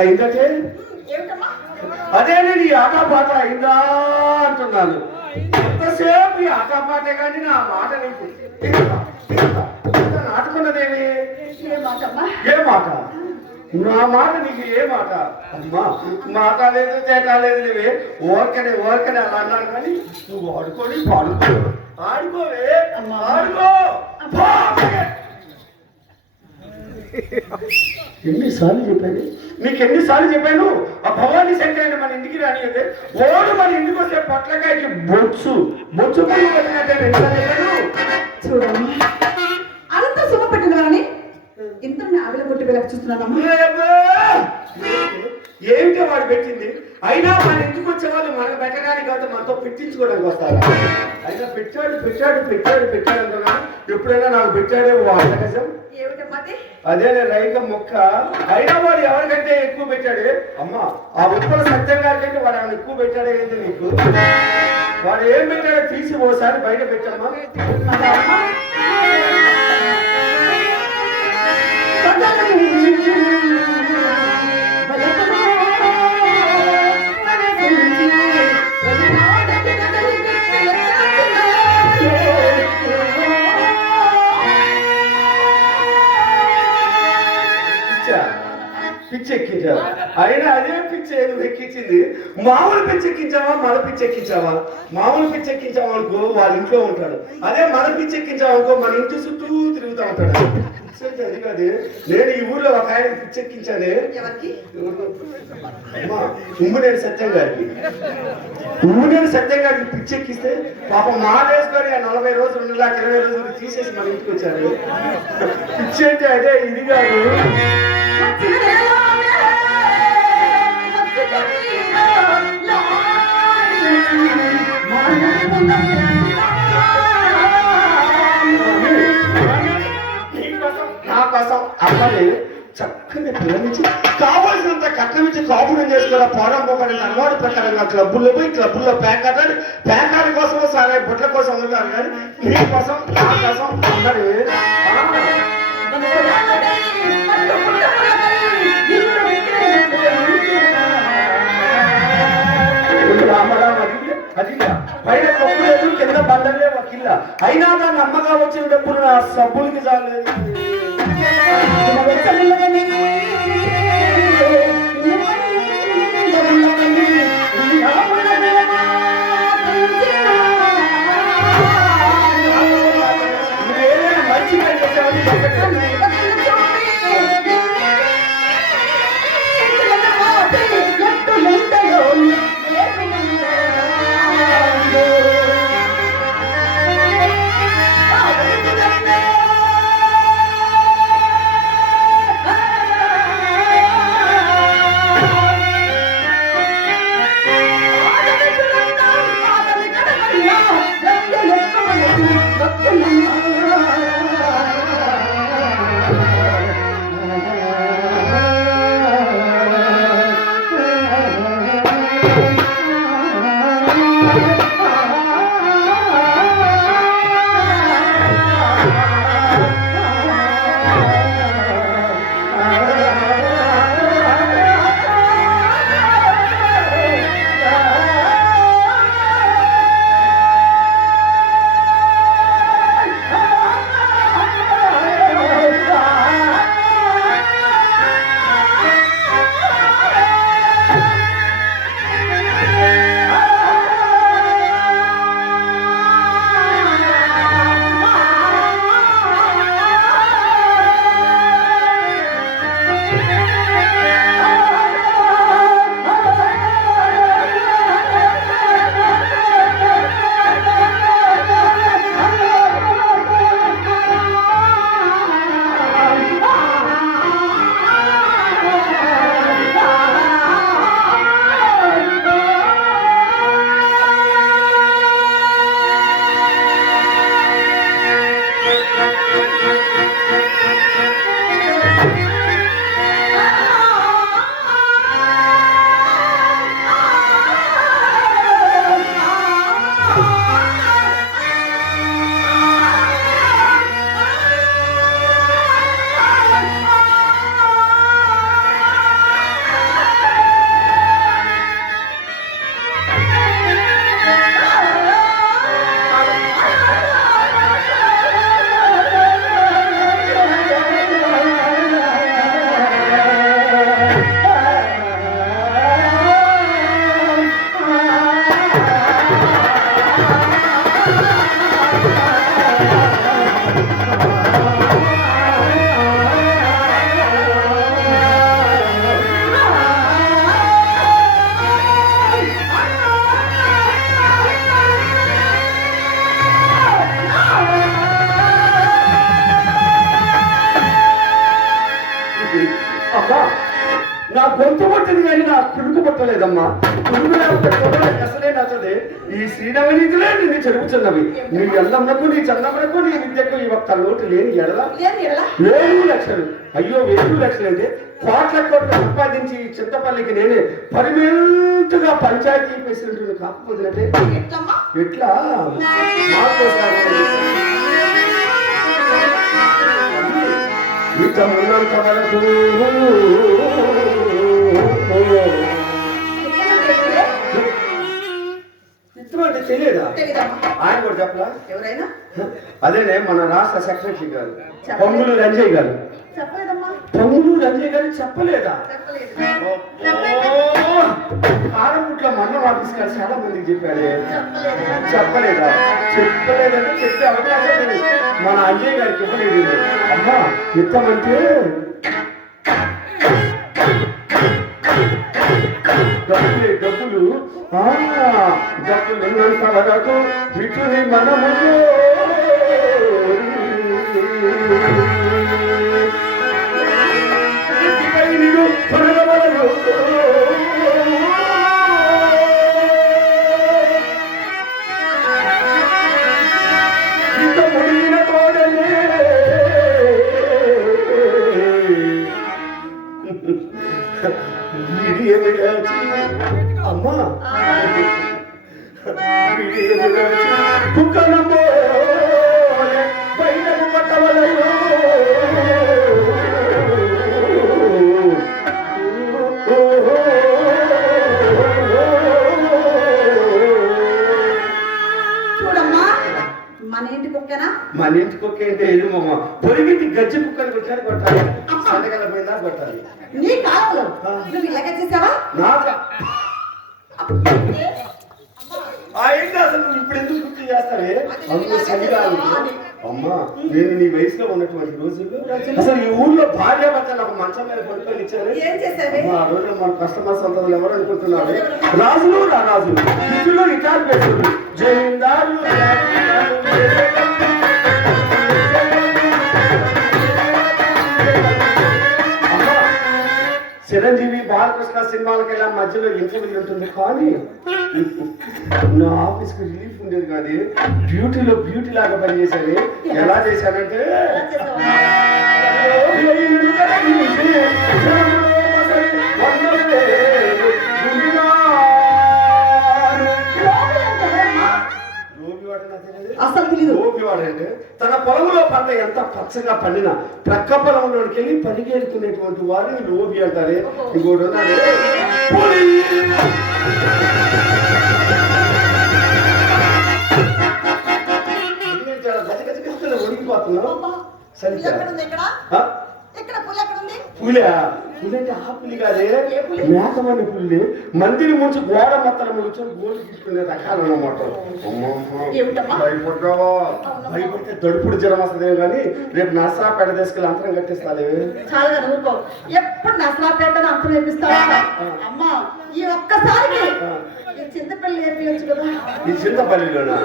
అయిందంటే అదే నీ ఆటపాట అయిందా అంటున్నాను. ఎంతసేపు ఈ ఆటపాటే కానీ నా మాట నీకు నాటుకున్నదేమి? ఏ మాట? నా మాట నీకు ఏ మాట? అమ్మా మాట లేదు తేట లేదు లేవే. ఓర్కనే అలా అన్నాను కానీ నువ్వు ఆడుకొని పాడుకో. ఆడుకోవే ఆడుకో. ఎన్నిసార్లు చెప్పాను నీకు, ఎన్నిసార్లు చెప్పాను? ఆ భవానీ శంకరైన మన ఇంటికి రానిదే ఓడు మన ఇంటికి వస్తే పొట్లకాయకి బొచ్చు చూడండి అంత సుమ పెట్టింది వాళ్ళని ఇంత ఆవిల కొట్టి వెళ్ళక చూస్తున్నానమ్మా. ఏమిటో వాడు పెట్టింది? అయినా మన ఇంటికి వచ్చే వాళ్ళు మనకు పెట్టడానికి కాదు మనతో పెట్టించుకోవడానికి వస్తారు. అయినా పెట్టాడు అంటున్నాను. ఎప్పుడైనా నాకు పెట్టాడే అవకాశం? అదే రైక మొక్క. అయినా వాడు ఎవరికంటే ఎక్కువ పెట్టాడే? అమ్మా ఆ ఉత్పల సత్యం గారి కంటే వాడు ఆయన ఎక్కువ పెట్టాడే ఏంటి నీకు? వాడు ఏం పెట్టాడో తీసి ఓసారి బయట పెట్టమ్మా. పిచ్చెక్కించావా? అయినా అదే పిచ్చి నువ్వు ఎక్కించింది. మామూలు పిచ్చెక్కించావా మన పిచ్చెక్కించావా? మామూలు పిచ్చెక్కించావా అనుకో వాళ్ళ ఇంట్లో ఉంటాడు. అదే మన పిచ్చెక్కించావా అనుకో మన ఇంటి చుట్టూ తిరుగుతూ ఉంటాడు. అది కాదు, నేను ఈ ఊర్లో ఒక ఆయన పిచ్చెక్కించానే. అమ్మా ఉమ్మునేని సత్యం గారికి పిచ్చెక్కిస్తే పాపం మాటేసుకొని 40 రోజులు 20 రోజులు తీసేసి మన ఇంటికి వచ్చారు. పిచ్చి అంటే అదే ఇది కాదు. నా కోసం అమ్మని చక్కగా ప్రేమించి కావాల్సినంత కట్నమించి కాపురం చేసుకోవడం పోవడం అలవాటు ప్రకారంగా క్లబ్బుల్లో పోయి క్లబ్బుల్లో ప్యాకాల కోసం సారే బొట్ల కోసం అందుతారు కానీ నీ కోసం నా కోసం అందరు అది పైన డబ్బు లేదు కింద బండలే ఒక కిల్ల. అయినా దాన్ని అమ్మగా వచ్చిన డబ్బులు నా సబ్బులకి చాలేదు. మంచి పని చేసేవాళ్ళు అమ్మా నా గొంతు పట్టింది కానీ నా పిడుగు పట్టలేదమ్మా. పిడుగు అసలే నచ్చదే. ఈ శ్రీనవనీతులే నిన్ను చెరుపుచున్నవి. నీ ఎల్లమ్మకు నీ చందమ్మకు నీ విద్యకు ఈ ఒక్క లోటు లేని ఎడల 7 లక్షలు. అయ్యో 7 లక్షలు అంటే కోట్ల సంపాదించి ఈ చింతపల్లికి నేనే పరిమితుగా పంచాయతీ ప్రెసిడెంట్ కాకపోతే ఎట్లా ఇక ఉన్నంత వరకు అంటే తెలియదా? ఆయన కూడా చెప్పలా? ఎవరైనా అదేనే మన రాష్ట్ర సెక్రటరీ గారు పొంగులు రంజయ్ గారు. పొంగులు రంజయ్ గారు చెప్పలేదా? కారముట్ల మండలం ఆఫీస్ గారు చాలా మందికి చెప్పాడే. చెప్పలేదా? చెప్పలేదంటే చెప్పే అవకాశం లేదు. మన అంజయ్ గారికి ఇవ్వలేదు. అమ్మా ఇస్తామంటే డబ్బులు ఉన్నంత వరకు విటుని మనము ఇంత ముడిగిన తోడలే అమ్మా కుక్కనమ్మో బయటకు పట్టవలయో చూడమ్మా మన ఇంటి కుక్కనా? మన ఇంటి కుక్క అంటే ఎదుమమ్మ. పొరిగింటి గజ్జి కుక్కని కొట్టాలి కొట్టాలి. సండగల పోయినా కొట్టాలి. నీ కాలంలో నువ్వు ఇలాగ చేసావా? అసలు నువ్వు ఇప్పుడు ఎందుకు గుర్తు చేస్తావే? అందులో సరిగాలి. అమ్మా నేను నీ వయసులో ఉన్నటువంటి రోజుల్లో అసలు ఈ ఊర్లో భార్య భర్తలు ఒక మంచం మీద పడుకొని ఇచ్చారు. ఆ రోజు మన కస్టమర్స్ అంతా ఎవరు అనుకుంటున్నారు? రాజులు రాజులు ఇందులో రికార్డు పెట్టారు. జమీందారులు చిరంజీవి బాలకృష్ణ సినిమాలకి వెళ్ళా మధ్యలో ఇంటర్వ్యూ ఉంటుంది. కానీ నా ఆఫీస్కి రిలీఫ్ ఉండేది కాదు. బ్యూటీలో బ్యూటీ లాగా పనిచేశాను. ఎలా చేశానంటే లోబివాడంటే తన పొలంలో పంట ఎంత పచ్చగా పండినా ప్రక్క పొలంలోకి వెళ్ళి పనిగేరుకునేటువంటి వారిని లోబి అంటారే. ఇంకోటి ఒడిగిపోతున్నావు. సరిగ్గా పులి పులంటే ఆ పులి కాదే, మేకమని పుల్లి. మందిని ముంచి గోడ మొత్తం ముంచి గోడు తీసుకునే రకాలు అన్నమాట. భయపడ్డావా? భయపడితే దడుపుడు జ్వరం వస్తుందే కానీ రేపు నర్సరాపేట తీసుకెళ్ళి అంతరం కట్టిస్తాలే. ఎప్పుడు నర్సరాపేట అంతరం వేపిస్తావా? అమ్మా ఈ ఒక్కసారి చింతపల్లి వేపించు కదా. ఈ చింతపల్లిలోనా?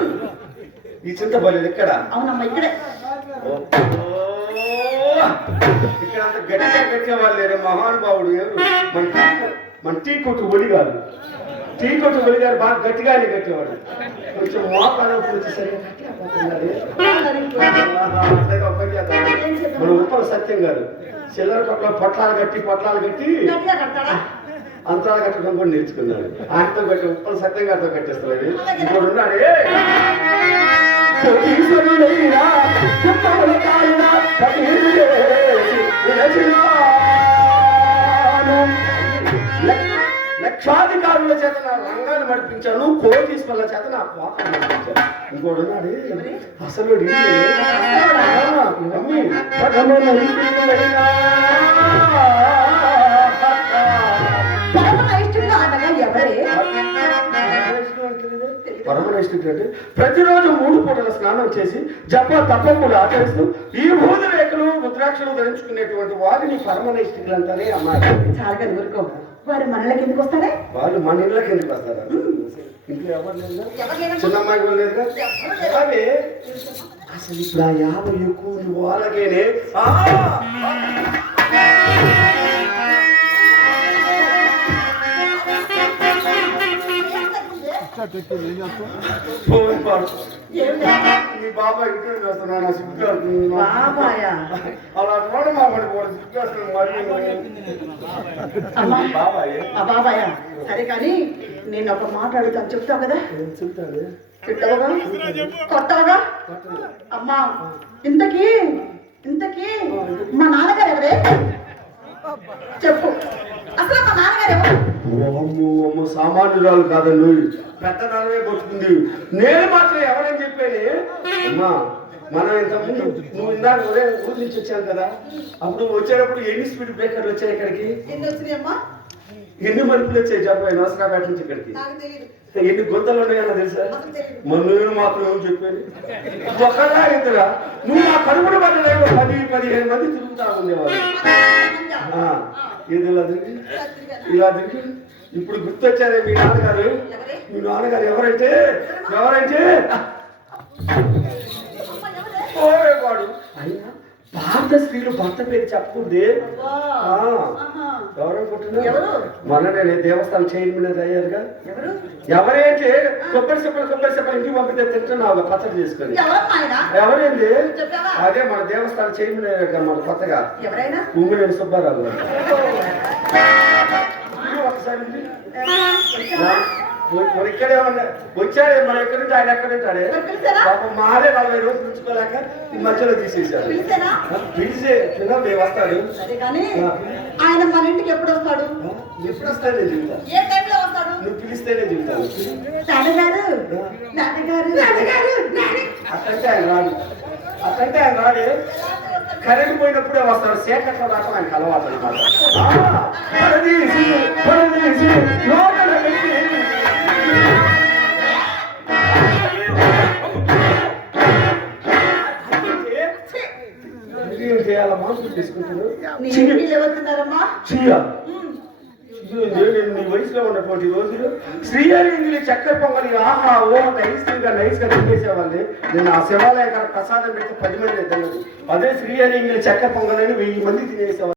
ఈ చింతపల్లి ఎక్కడ? అవునమ్మా ఇక్కడే. ఇక్కడ అంత గట్టిగా కట్టేవాళ్ళు లేరు. మహానుభావుడు మన టీ కొట్టు ఒడిగారు. టీ కొట్టు ఒడిగారు బాగా గట్టిగానే కట్టేవాడు. కొంచెం మోకాలు వచ్చేసరికి మన ఉప్పల సత్యం గారు చిల్లర పట్ల పొట్లాలు కట్టి అంతరాలు కట్టడం కూడా నేర్చుకున్నాడు. ఆయనతో కట్టి ఉప్పల సత్యం గారితో కట్టేస్తున్నాడు. ఇప్పుడు ఉన్నాడే లక్షాధికారుల చేత నా రంగాన్ని నడిపించాను. కోటీశ్వర్ల చేత నా పాపం నడిపించాను. ఇంకోటి ఉన్నాడు అసలు పరమనైష్ఠికుడు అంటే ప్రతిరోజు 3 పూటల స్నానం చేసి జప తప్పకుండా ఆచరిస్తూ ఈ భూతరేఖలు రుద్రాక్షలు ధరించుకునేటువంటి వారిని పరమనైష్ఠికులు అంటారే. అమ్మాయి వారు మనలోకి ఎందుకు వస్తారే? వాళ్ళు మన ఇళ్ళకి ఎందుకు వస్తారా? ఇంట్లో ఎవరు లేదా? చిన్న అమ్మాయి కూడా లేదుగా. అవే అసలు ఇప్పుడు ఆ 50 ఎక్కువ వాళ్ళకేనే పోయి పాడు. ఏమిటి? మీ బాబాయ్ ఇంట్లో చేస్తున్నా నా సిగ్గు బాబాయా? అలా చూడ మా పడి పోడు సిగ్గు వస్తుంది మరి అమ్మా. బాబాయ్ ఆ బాబాయా? సరే కానీ నేను ఒక మాట అడుగుతాను, చెప్తావు కదా? చెప్తాడు చెప్తావుగా? కొట్టావుగా? అమ్మా, ఇంతకీ మా నాన్నగారు ఎవరే? చెప్పు, అసలు మా నాన్నగారు ఎవరు? అమ్మ సామాన్యురాలు కాదండి, పెద్దదానమే కొట్టుకుంది. నేను మాత్రం ఎవరని చెప్పేది అమ్మా. మనం ఇంతకుముందు నువ్వు ఇందాక ఉదయం ఊరి నుంచి వచ్చాను కదా, అప్పుడు వచ్చేటప్పుడు ఎన్ని స్పీడ్ బ్రేకర్లు వచ్చాయి ఇక్కడికి? ఎన్ని వచ్చినాయమ్మా? ఎన్ని మలుపులు వచ్చాయి చెప్పాయి నమస్కారం నుంచి ఇక్కడికి? నాకు తెలియదు. ఎన్ని గొంతలు ఉన్నాయన్నా తెలుసా? అసలు తెలియదు. మన నేను మాత్రం ఏం చెప్పేది ఒకలా ఇద్దరా? నువ్వు నా కడుపున పడ్డలేమో 10-15 మంది తిరుగుతా ఉండేవాళ్ళు. ఏది ఇలా తిరిగి ఇలా తిరిగి ఇప్పుడు గుర్తొచ్చారే మీ నాన్నగారు. మీ నాన్నగారు ఎవరంటే వాడు అయినా భారత స్త్రీలు భర్త పేరు చెప్పకుంది. ఎవరు? మొన్ననే దేవస్థానం చైర్మన్ అయ్యారుగా. ఎవరైతే కొబ్బరి చెప్పలు ఇంటికి పంపితే తింటున్నావు పచ్చడి చేసుకొని. ఎవరైంది? అదే మన దేవస్థానం చైర్మన్ అయ్యారు మన కొత్తగా, ఉమ్మినేని సుబ్బారావు గారు. ఒకసారి ఇక్కడే ఉన్నా వచ్చాడే, మన ఎక్కడి నుంచి ఆయన ఎక్కడ ఉంటాడే పాపం మాదే 40 రోజులు ఉంచుకోలేక ఈ మధ్యలో తీసేశారు. పిలిచే మేము వస్తాడు. ఆయన మన ఇంటికి ఎప్పుడు వస్తాడు? ఎప్పుడు వస్తాడే చెబుతా. ఏ టైంలో వస్తాడు? నువ్వు పిలిస్తేనే చెబుతాను. అట్టంటే ఆయన రాడు. కరెంట్ పోయినప్పుడే వస్తాడు. సేకట్లో దాకా ఆయనకు అలవాటు అనమాట. చేయాలమ్మా తీసుకుంటాను. నీ వయసులో ఉన్నటువంటి రోజులు శ్రీహరి చక్కెర పొంగలి ఆహా ఓ నైస్ గా తినేసేవాళ్ళని. నేను ఆ శివాలయం ప్రసాదం పెడితే 10 మంది తిన్నది. అదే శ్రీహరి చక్కెర పొంగలని 1000 మంది తినేసేవాళ్ళు.